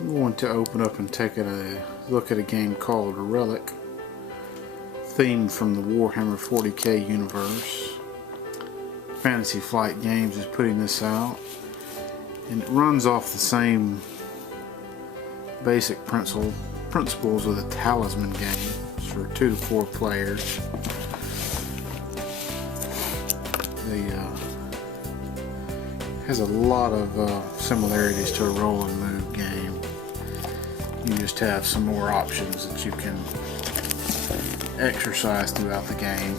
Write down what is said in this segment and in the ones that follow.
I'm going to open up and take a look at a game called Relic, themed from the Warhammer 40k universe. Fantasy Flight Games is putting this out, and it runs off the same basic principles of the Talisman game. It's for 2 to 4 players. Has a lot of similarities to a roll and move game. You just have some more options that you can exercise throughout the game.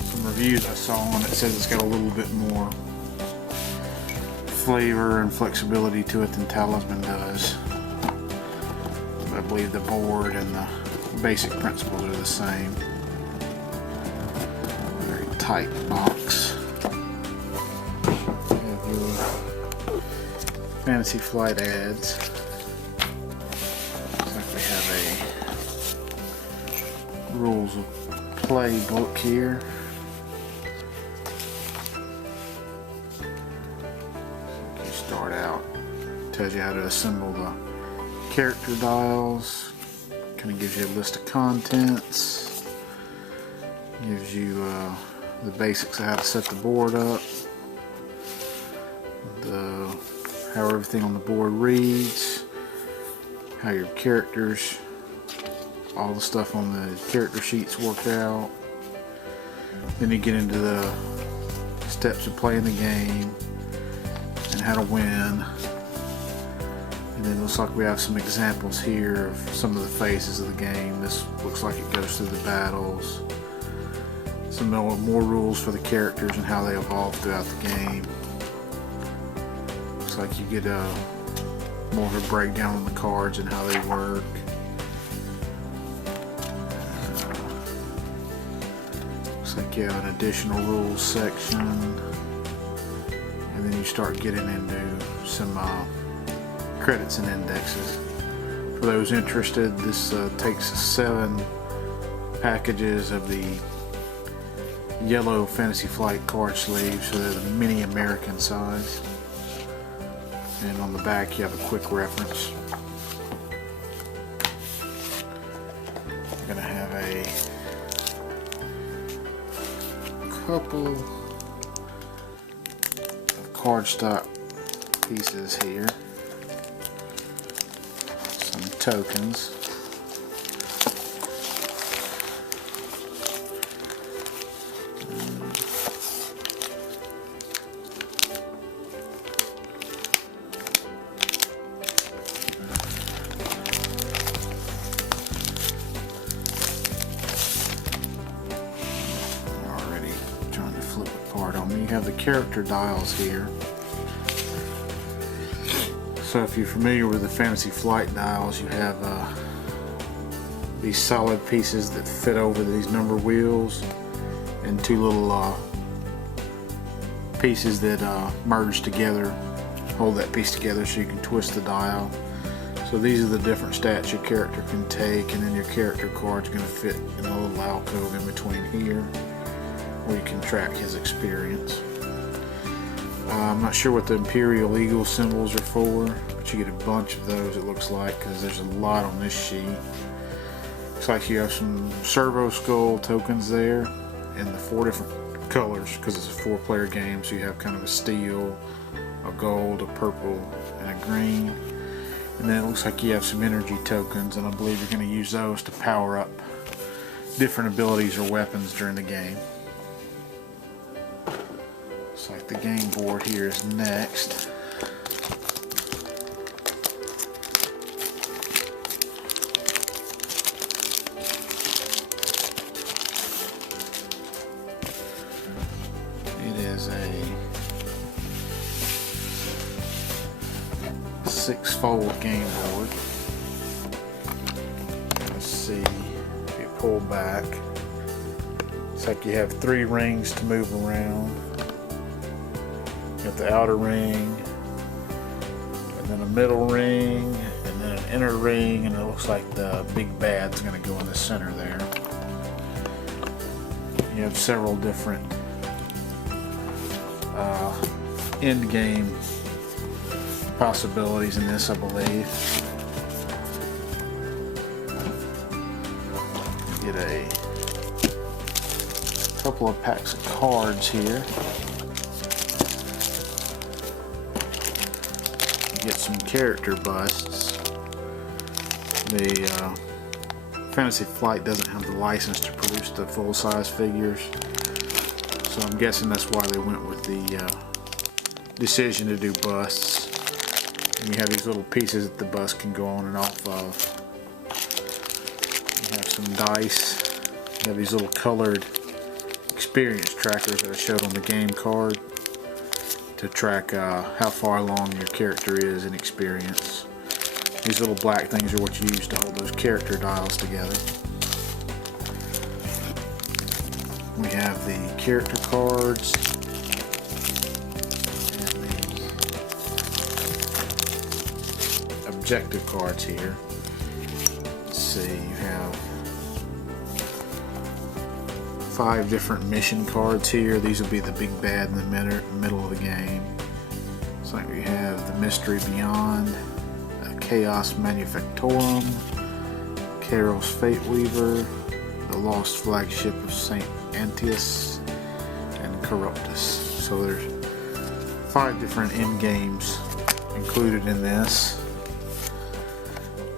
Some reviews I saw on it says it's got a little bit more flavor and flexibility to it than Talisman does. But I believe the board and the basic principles are the same. Very tight box. Fantasy Flight ads. Looks like we have a rules of play book here. You start out, tells you how to assemble the character dials, kind of gives you a list of contents, gives you the basics of how to set the board up, how everything on the board reads, how your characters, all the stuff on the character sheets work out. Then you get into the steps of playing the game and how to win. And then it looks like we have some examples here of some of the phases of the game. This looks like it goes through the battles. Some more rules for the characters and how they evolve throughout the game. Like you get more of a breakdown on the cards and how they work. Looks like you have an additional rules section, and then you start getting into some credits and indexes. For those interested, this takes 7 packages of the yellow Fantasy Flight card sleeves, so they're the mini American size. And on the back you have a quick reference. I'm going to have a couple of cardstock pieces here. Some tokens. You have the character dials here. So if you're familiar with the Fantasy Flight dials, you have these solid pieces that fit over these number wheels, and 2 little pieces that merge together, hold that piece together so you can twist the dial. So these are the different stats your character can take, and then your character card's going to fit in a little alcove in between here, where you can track his experience. I'm not sure what the Imperial Eagle symbols are for, but you get a bunch of those, it looks like, because there's a lot on this sheet. Looks like you have some Servo Skull tokens there in the 4 different colors, because it's a 4-player game, so you have kind of a steel, a gold, a purple, and a green. And then it looks like you have some energy tokens, and I believe you're going to use those to power up different abilities or weapons during the game. Looks like the game board here is next. It is a 6-fold game board. Let's see if you pull back. It's like you have 3 rings to move around. You got the outer ring, and then a middle ring, and then an inner ring, and it looks like the big bad's going to go in the center there. You have several different end game possibilities in this, I believe. Get a couple of packs of cards here. Get some character busts. The Fantasy Flight doesn't have the license to produce the full-size figures, so I'm guessing that's why they went with the decision to do busts. And you have these little pieces that the bust can go on and off of. You have some dice. You have these little colored experience trackers that I showed on the game card to track how far along your character is in experience. These little black things are what you use to hold those character dials together. We have the character cards and the objective cards here. Let's see, you have 5 different mission cards here. These will be the big bad in the middle of the game. It's like we have the Mystery Beyond, Chaos Manufactorum, Carol's Fate Weaver, the Lost Flagship of St. Antius, and Corruptus. So there's 5 different end games included in this.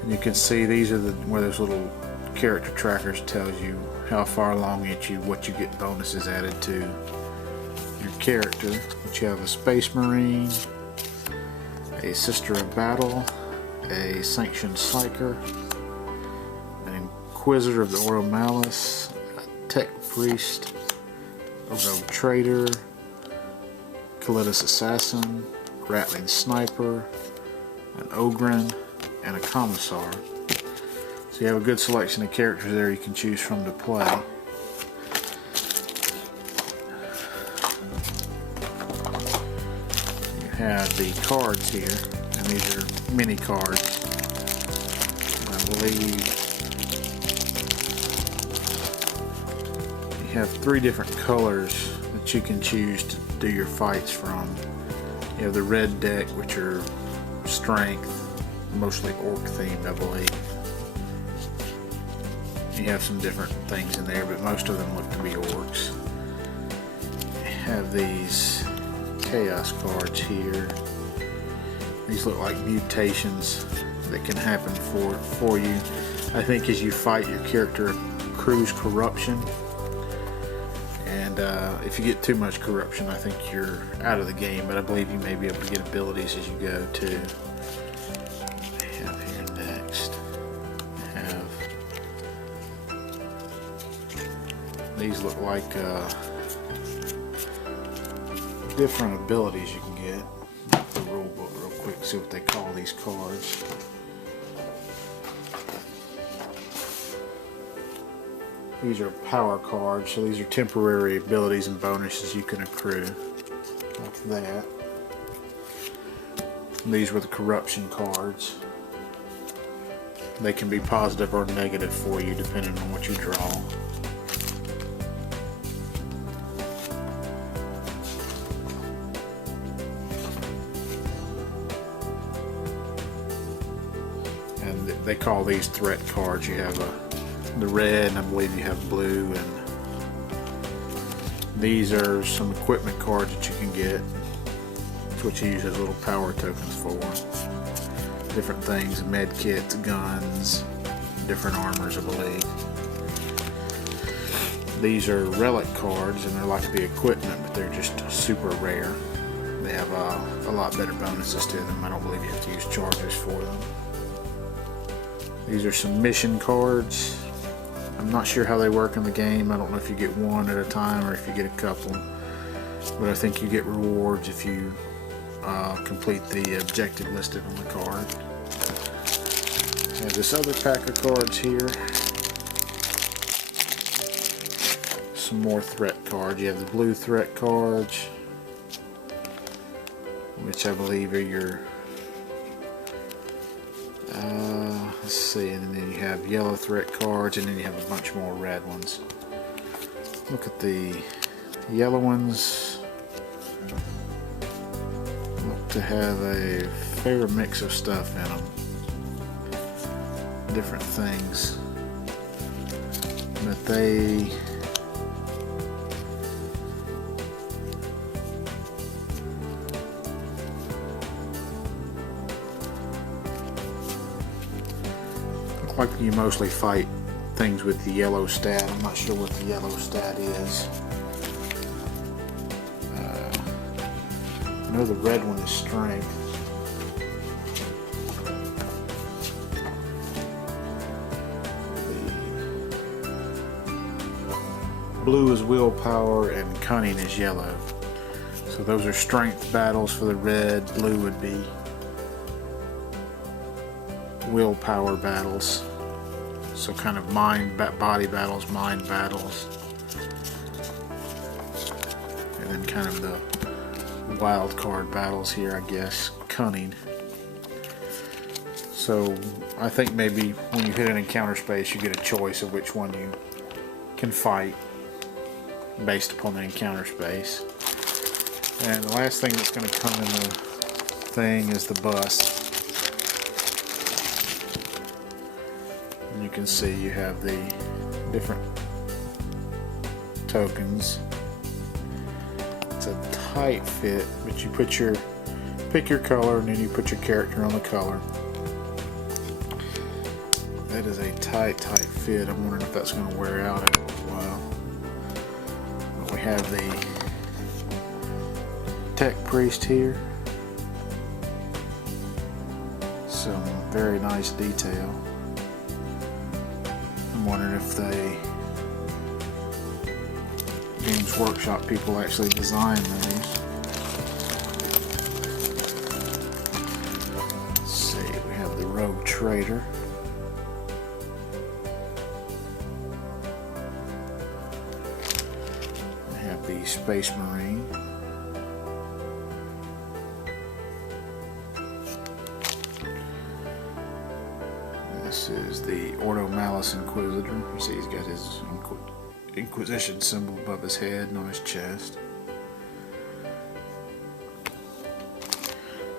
And you can see these are where those little character trackers tells you how far along what you get bonuses added to your character. But you have a Space Marine, a Sister of Battle, a Sanctioned Psyker, an Inquisitor of the Royal Malice, a Tech Priest, a Rogue Trader, Kalitas Assassin, Rattling Sniper, an Ogren, and a Commissar. So you have a good selection of characters there you can choose from to play. You have the cards here, and these are mini cards. I believe you have 3 different colors that you can choose to do your fights from. You have the red deck, which are strength, mostly orc themed, I believe. You have some different things in there, but most of them look to be orcs. You have these chaos cards here. These look like mutations that can happen for you. I think as you fight, your character accrues corruption, and if you get too much corruption, I think you're out of the game, but I believe you may be able to get abilities as you go too. What do we have here next? We have these look like different abilities you can get. The rule book real quick, see what they call these cards. These are power cards, so these are temporary abilities and bonuses you can accrue, like that. And these were the corruption cards. They can be positive or negative for you depending on what you draw. And they call these threat cards. You have the red, and I believe you have blue, and these are some equipment cards that you can get. It's what you use as little power tokens for. Different things, med kits, guns, different armors, I believe. These are relic cards, and they're like the equipment, but they're just super rare. They have a lot better bonuses to them. I don't believe you have to use charges for them. These are some mission cards. I'm not sure how they work in the game. I don't know if you get one at a time or if you get a couple, but I think you get rewards if you complete the objective listed on the card. I have this other pack of cards here. Some more threat cards. You have the blue threat cards, which I believe are your let's see, and then you have yellow threat cards, and then you have a bunch more red ones. Look at the yellow ones. to have a fair mix of stuff in them, different things, but they look like you mostly fight things with the yellow stat. I'm not sure what the yellow stat is. I know the red one is strength. The blue is willpower and cunning is yellow. So those are strength battles for the red. Blue would be willpower battles. So kind of body battles, mind battles. And then kind of the wild card battles here, I guess. Cunning. So I think maybe when you hit an encounter space, you get a choice of which one you can fight based upon the encounter space. And the last thing that's going to come in the thing is the bust. And you can see you have the different tokens. It's a tight fit, but you pick your color and then you put your character on the color. That is a tight fit. I'm wondering if that's going to wear out after a while. But we have the Tech Priest here. Some very nice detail. I'm wondering if they Games Workshop people actually designed these. Let's see, we have the Rogue Trader. We have the Space Marine. This is the Ordo Malus Inquisitor. You see he's got his Inquisition symbol above his head and on his chest.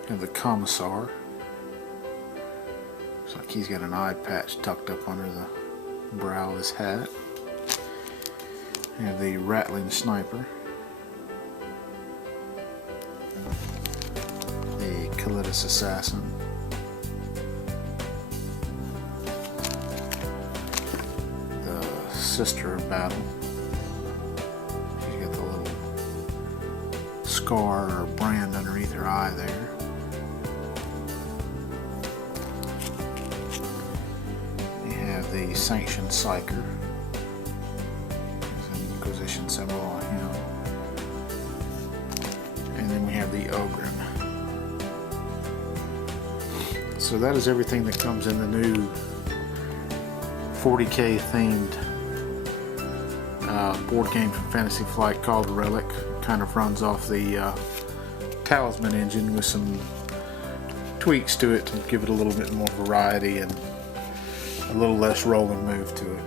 We have the Commissar. Looks like he's got an eye patch tucked up under the brow of his hat. We have the Rattling Sniper. The Calitus Assassin. Sister of Battle. She's got the little scar or brand underneath her eye there. We have the Sanctioned Psyker. There's an Inquisition symbol on him. And then we have the Ogren. So that is everything that comes in the new 40K themed board game from Fantasy Flight called Relic. Kind of runs off the Talisman engine with some tweaks to it to give it a little bit more variety and a little less roll and move to it.